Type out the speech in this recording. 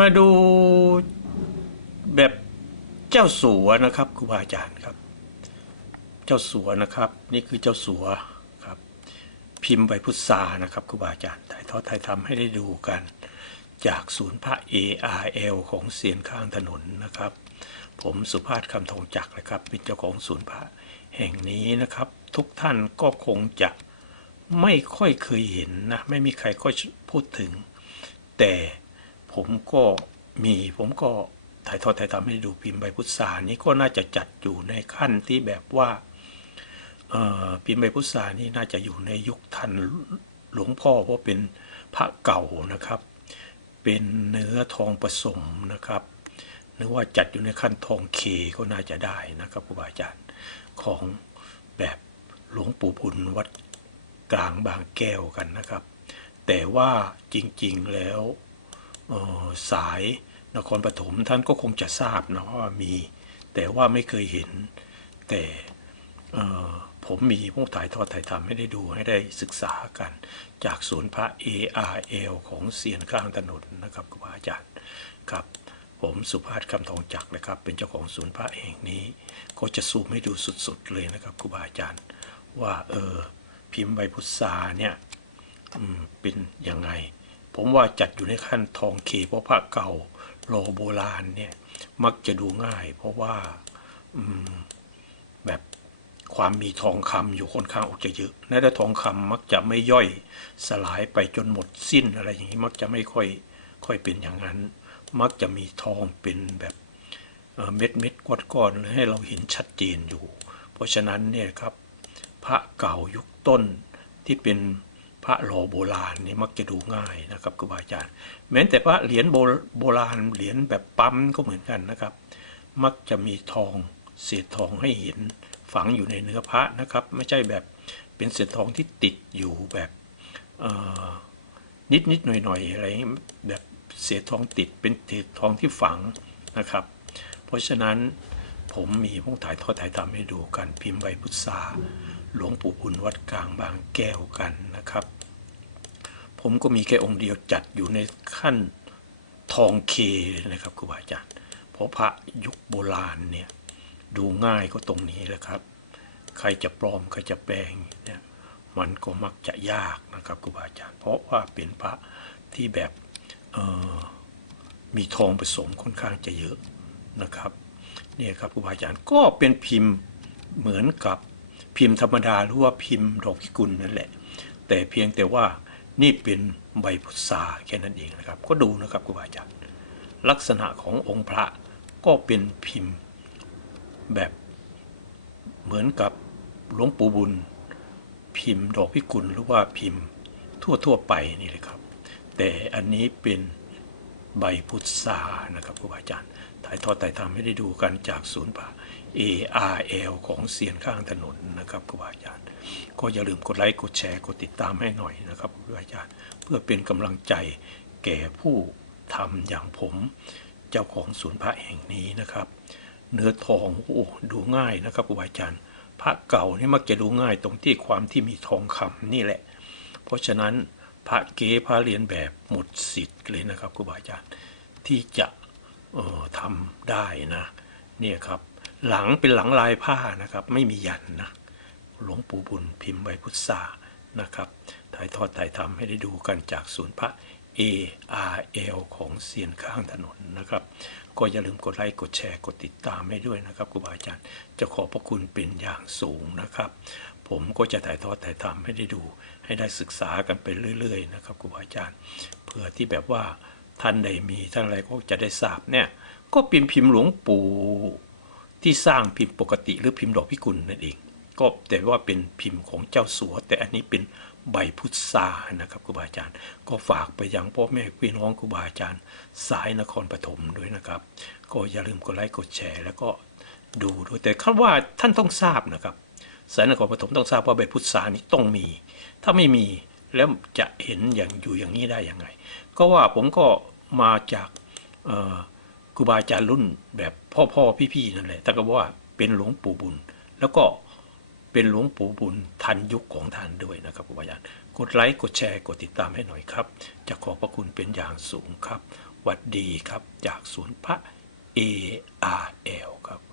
มาดูแบบเจ้าสัวนะครับครูบาอาจารย์ครับ เจ้าสัวนะครับ นี่คือเจ้าสัวครับ พิมพ์ใบพุทรานะครับครูบาอาจารย์ถ่ายทอดถ่ายทำให้ได้ดูกัน จากศูนย์พระ ARL ของเสียนข้างถนนนะครับ ผมสุภาพคำทองจักรนะครับ เป็นเจ้าของศูนย์พระแห่งนี้นะครับ ทุกท่านก็คงจะไม่ค่อยเคยเห็นนะ ไม่มีใครค่อยพูดถึง แต่ ผมก็มีผมก็ถ่ายทอดถ่ายทำให้ดูพิมพ์ใบพุทรานี้ก็น่าจะจัดอยู่ในขั้นที่แบบว่าพิมพ์ใบพุทรานี่น่าจะอยู่ในยุคทันหลวงพ่อเพราะเป็นพระเก่านะครับ เป็นเนื้อทองผสมนะครับนึกว่าจัดอยู่ในขั้นทองเคก็น่าจะได้นะครับครูบาอาจารย์ของแบบหลวงปู่บุญวัดกลางบางแก้วกันนะครับ แต่ว่าจริงๆแล้ว สายนครปฐมท่านก็คงจะทราบนะว่ามี แต่ว่าไม่เคยเห็น แต่ผมมีพวกถ่ายทอดถ่ายทำให้ได้ดูให้ได้ศึกษากัน จากศูนย์พระ ARL ของเสียนข้างถนนนะครับครูบาอาจารย์ครับผมสุภาพคำทองจักรนะครับ เป็นเจ้าของศูนย์พระแห่งนี้ ก็จะซูมให้ดูสุดๆเลยนะครับครูบาอาจารย์ ว่าเออพิมพ์ใบพุทราเนี่ยเป็นยังไง ผมว่าจัดอยู่ในขั้นทองเคเพราะพระเก่าโลโบราณเนี่ยมักจะดูง่าย เพราะว่าแบบความมีทองคำอยู่ค่อนข้างออกจะเยอะและถ้าทองคำมักจะไม่ย่อยสลายไปจนหมดสิ้นอะไรอย่างนี้มักจะไม่ค่อยค่อยเป็นอย่างนั้น มักจะมีทองเป็นแบบเม็ดเม็ดก้อนก้อนๆให้เราเห็นชัดเจนอยู่ เพราะฉะนั้นเนี่ยครับพระเก่ายุคต้นที่เป็น พระหล่อโบราณนี่มักจะดูง่ายนะครับครูบาอาจารย์ แม้แต่พระเหรียญโบราณเหรียญแบบปั๊มก็เหมือนกันนะครับ มักจะมีทองเศษทองให้เห็นฝังอยู่ในเนื้อพระนะครับ ไม่ใช่แบบเป็นเศษทองที่ติดอยู่แบบนิดนิดๆหน่อยหน่อยๆอะไรแบบเศษทองติดเป็นเศษทองที่ฝังนะครับ เพราะฉะนั้นผมมีพวกถ่ายทอดถ่ายทำให้ดูกันพิมพ์ใบพุทรา หลวงปู่บุญวัดกลางบางแก้วกันนะครับ ผมก็มีแค่องค์เดียวจัดอยู่ในขั้นทองเคนะครับครูบาอาจารย์เพราะพระยุคโบราณเนี่ยดูง่ายก็ตรงนี้แหละครับ ใครจะปลอมใครจะแปลงเนี่ยมันก็มักจะยากนะครับครูบาอาจารย์ เพราะว่าเป็นพระที่แบบมีทองผสมค่อนข้างจะเยอะนะครับเนี่ยครับครูบาอาจารย์ก็เป็นพิมพ์เหมือนกับ พิมพ์ธรรมดาหรือว่าพิมพ์ดอกพิกุลนั่นแหละ แต่เพียงแต่ว่านี่เป็นใบพุทราแค่นั้นเองนะครับ ก็ดูนะครับครูบาอาจารย์ลักษณะขององค์พระก็เป็นพิมพ์แบบเหมือนกับหลวงปู่บุญ พิมพ์ดอกพิกุลหรือว่าพิมพ์ทั่วๆไปนี่เลยครับ แต่อันนี้เป็นใบพุทรานะครับครูบาอาจารย์ถ่ายทอดถ่ายทำให้ได้ดูกันจากศูนย์ป่า ARL ของเสียนข้างถนนนะครับครูบาอาจารย์ ก็อย่าลืมกดไลค์กดแชร์กดติดตามให้หน่อยนะครับครูบาอาจารย์ เพื่อเป็นกำลังใจแก่ผู้ทำอย่างผมเจ้าของศูนย์พระแห่งนี้นะครับ เนื้อทองโอ้ดูง่ายนะครับครูบาอาจารย์ พระเก่านี่มักจะดูง่ายตรงที่ความที่มีทองคำนี่แหละ เพราะฉะนั้นพระเก๋พระเรียนแบบหมดสิทธิ์เลยนะครับครูบาอาจารย์ที่จะออทำได้นะเนี่ยครับ หลังเป็นหลังลายผ้านะครับ ไม่มียันนะหลวงปู่บุญพิมพ์ใบพุทรานะครับ ถ่ายทอดถ่ายทำให้ได้ดูกันจากศูนย์พระ ARL ของเสียนข้างถนนนะครับ ก็อย่าลืมกดไลค์กดแชร์กดติดตามให้ด้วยนะครับครูบาอาจารย์จะขอบพระคุณเป็นอย่างสูงนะครับ ผมก็จะถ่ายทอดถ่ายทำให้ได้ดู ให้ได้ศึกษากันไปเรื่อย ๆ นะครับครูบาอาจารย์ เพื่อที่แบบว่าท่านใดมีท่านอะไรก็จะได้ทราบเนี่ยก็เป็นพิมพ์หลวงปู่ ที่สร้างพิมพ์ปกติหรือพิมพ์ดอกพิกุลนั่นเอง ก็แต่ว่าเป็นพิมพ์ของเจ้าสัว แต่อันนี้เป็นใบพุทรานะครับครูบาอาจารย์ ก็ฝากไปยังพ่อแม่พี่น้องครูบาอาจารย์ สายนครปฐมด้วยนะครับ ก็อย่าลืมกดไลค์กดแชร์แล้วก็ดูด้วยแต่คาดว่าท่านต้องทราบนะครับ สายนครปฐมต้องทราบว่าใบพุทรานี้ต้องมี ถ้าไม่มีแล้วจะเห็นอย่างอยู่อย่างนี้ได้ยังไง ก็ว่าผมก็มาจากเอ่อ ครูบาอาจารย์รุ่นแบบพ่อพ่อพี่พี่ๆนั่นแหละแต่ก็ว่าเป็นหลวงปู่บุญ แล้วก็เป็นหลวงปู่บุญทันยุคของท่านด้วยนะครับครูบาอาจารย์กดไลค์กดแชร์กดติดตามให้หน่อยครับ จะขอบพระคุณเป็นอย่างสูงครับวัดดีครับจากศูนย์พระ ARM